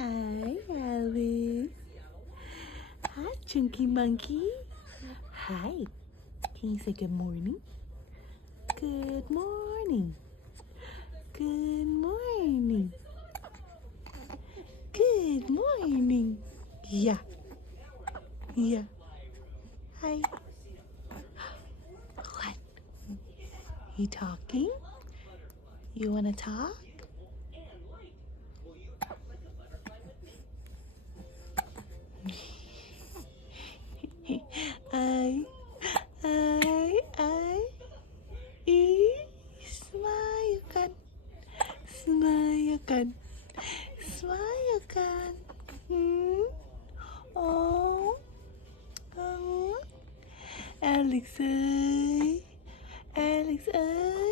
Hi, Alice. Hi, Chunky Monkey. Hi. Can you say good morning? Good morning. Good morning. Good morning. Yeah. Yeah. Hi. What? You talking? You wanna talk? I, I, smile kan, smile kan, smile kan. Hmm? Oh, oh. Alex ơi, Alex ơi.